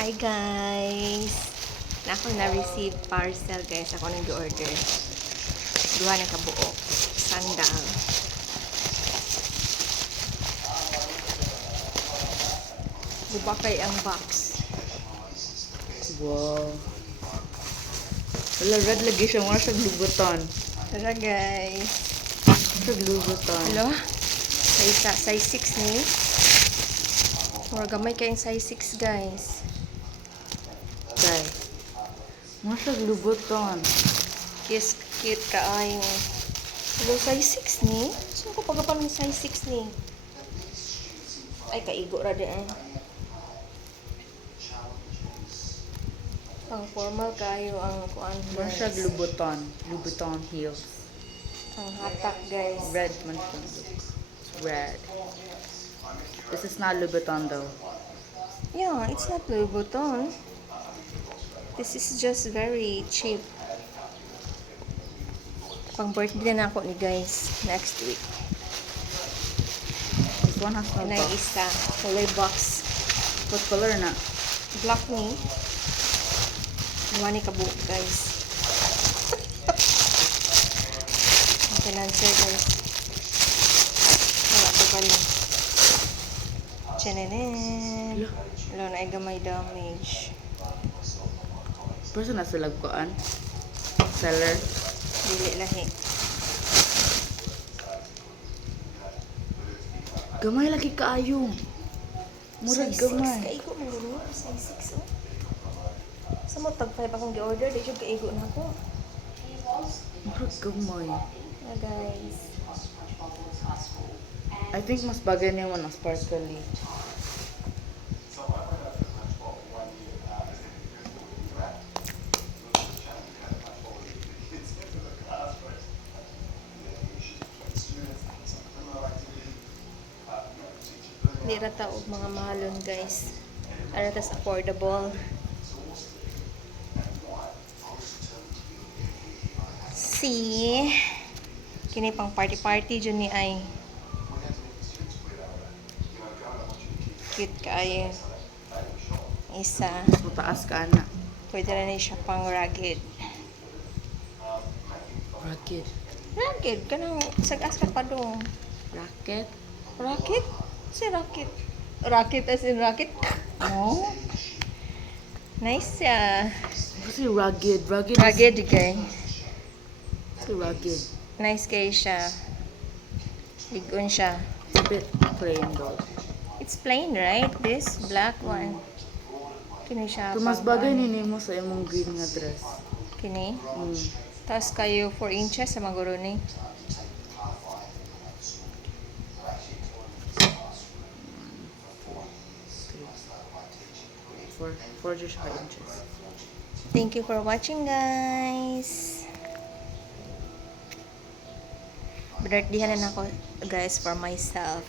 Hi guys! Na ako na-receive parcel guys. Ako nang order Duha na kabuok. Sandal. Bubakay ang box. Wow. Wala, red lagi siya. Mura siya glubuton. Tara guys. Siya glubuton. Hello? Size, size 6 ni. Mura gamay kayong size 6 guys. Siya glubuton. Yes, cute ka ay. Hello, size 6 ni? Saan ko pagapan ng size 6 ni? Ay, kaigo ra di eh. Pang formal kayo ang kuan guys. glubuton. Glubuton heels. Ang hatak guys. Red man red. This is not Louboutin though. Yeah, it's not Louis Vuitton. This is just very cheap. Pang birthday na ako ni guys next week. This one has no Na box. isa, kulay box. What color na? Black ni. Iwan ni kabuo guys. Ang financer guys. Wala ko pala. Tsanenen. Wala na ay gamay damage. Person na sila kuan. Seller. Dili lahi. Gamay lagi kaayo. Murag Size gamay. Kaigo mo gano'n. Size 6 oh. Sa mo tag 5 akong gi-order, di siya kaigo na ako. Murag gamay. Ah, guys. I think mas bagay niya man ang sparkly. Di ra ta og mga mahalon guys. Ara tas affordable. See? Kini pang party-party dyan ni ay. Cute kaayo. Isa. Mataas ka na. Pwede na siya pang rugged. Rocket. Rugged? Kanang sagas ka pa dong. Rocket? Rocket? Si Rocket. Rocket as in rocket? No. Nice siya. Kasi rugged. Rugged. Rugged kay. Kasi rugged. Nice kay siya. Ligon siya. It's a bit plain though. It's plain, right? This black one. Kini siya. Kung mas bagay ni mo sa imong green nga dress. Kini. Mm. Tapos kayo 4 inches sa maguro ni. Four, four just five inches. Thank you for watching, guys. Birthday na ako, guys, for myself.